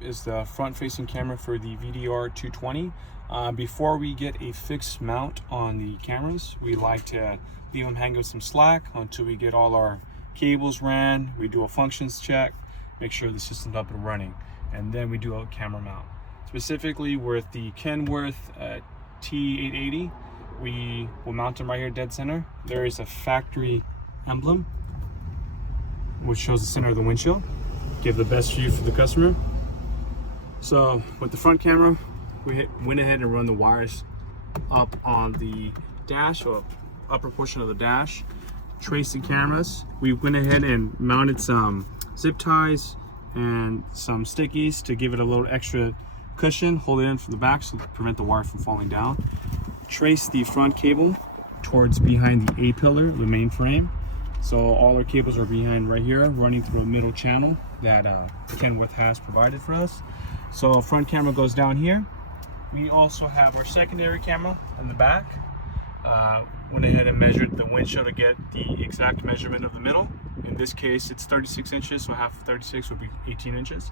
Is the front-facing camera for the VDR 220. Before we get a fixed mount on the cameras, we like to leave them hang with some slack until we get all our cables ran. We do a functions check, make sure the system's up and running, and then we do a camera mount. Specifically with the Kenworth T880, we will mount them right here dead center. There is a factory emblem which shows the center of the windshield, give the best view for the customer. So with the front camera, we went ahead and run the wires up on the dash, or upper portion of the dash, traced the cameras. We went ahead and mounted some zip ties and some stickies to give it a little extra cushion, hold it in from the back so to prevent the wire from falling down. Trace the front cable towards behind the A-pillar, the main frame. So all our cables are behind right here, running through a middle channel that Kenworth has provided for us. So front camera goes down here. We also have our secondary camera in the back. Went ahead and measured the windshield to get the exact measurement of the middle. In this case, it's 36 inches, so half of 36 would be 18 inches.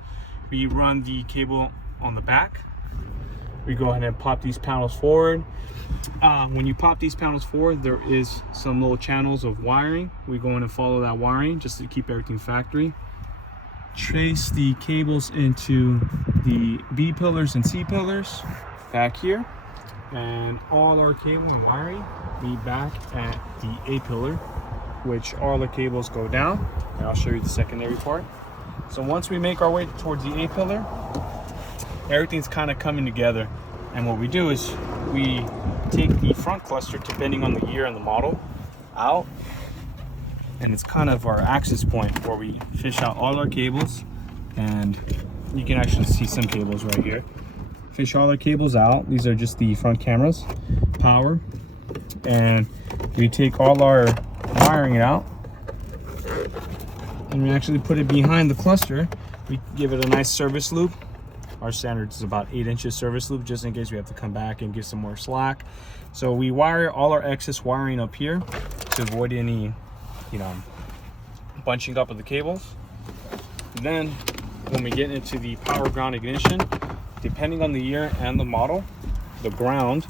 We run the cable on the back. We go ahead and pop these panels forward. When you pop these panels forward, there is some little channels of wiring. We go in and follow that wiring just to keep everything factory. Trace the cables into the B pillars and C pillars back here, and all our cable and wiring be back at the A pillar, which all the cables go down, and I'll show you the secondary part. So once we make our way towards the A pillar, everything's kind of coming together, and what we do is we take the front cluster, depending on the year and the model, out, and it's kind of our access point where we fish out all our cables, and you can actually see some cables right here. Fish all our cables out. These are just the front cameras, power, and we take all our wiring out and we actually put it behind the cluster. We give it a nice service loop. Our standard is about 8 inches service loop, just in case we have to come back and give some more slack. So we wire all our excess wiring up here to avoid any bunching up of the cables. Then when we get into the power ground ignition, depending on the year and the model, the ground,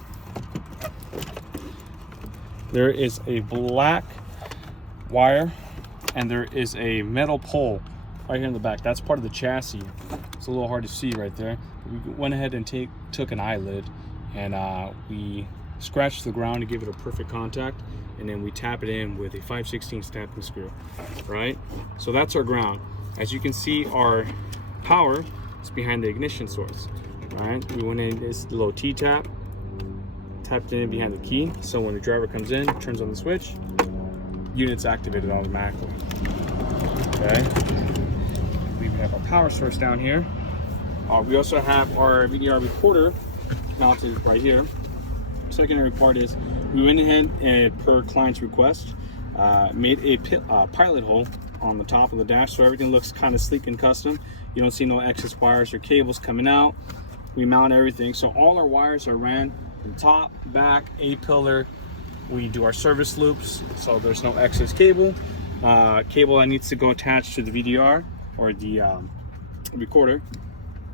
there is a black wire and there is a metal pole right here in the back. That's part of the chassis. It's a little hard to see right there. We went ahead and took an eyelid and we scratched the ground to give it a perfect contact, and then we tap it in with a 5/16 tapping screw, right? So that's our ground. As you can see, our power is behind the ignition source, right? We went in this little T-tap, tapped it in behind the key, so when the driver comes in, turns on the switch, unit's activated automatically, okay? We have our power source down here. We also have our VDR recorder mounted right here. Secondary part is we went ahead and, per client's request, made a pilot hole on the top of the dash, so everything looks kind of sleek and custom. You don't see no excess wires or cables coming out. We mount everything, so all our wires are ran from top, back, A pillar. We do our service loops, so there's no excess cable. Cable that needs to go attached to the VDR or the recorder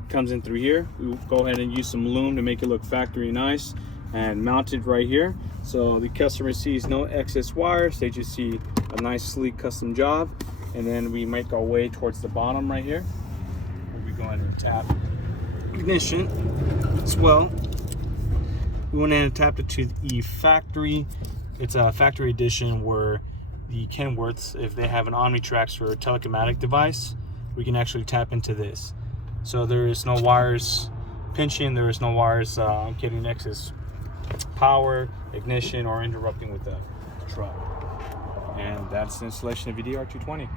comes in through here. We go ahead and use some loom to make it look factory nice, and mounted right here, so the customer sees no excess wires. They just see a nice sleek custom job. And then we make our way towards the bottom right here, where we go ahead and tap ignition as well. We went in and tapped it to the factory. It's a factory edition where the Kenworths, if they have an Omnitrax or a telematic device, we can actually tap into this. So there is no wires pinching, there is no wires getting excess power, ignition, or interrupting with the truck. And that's the installation of VDR 220.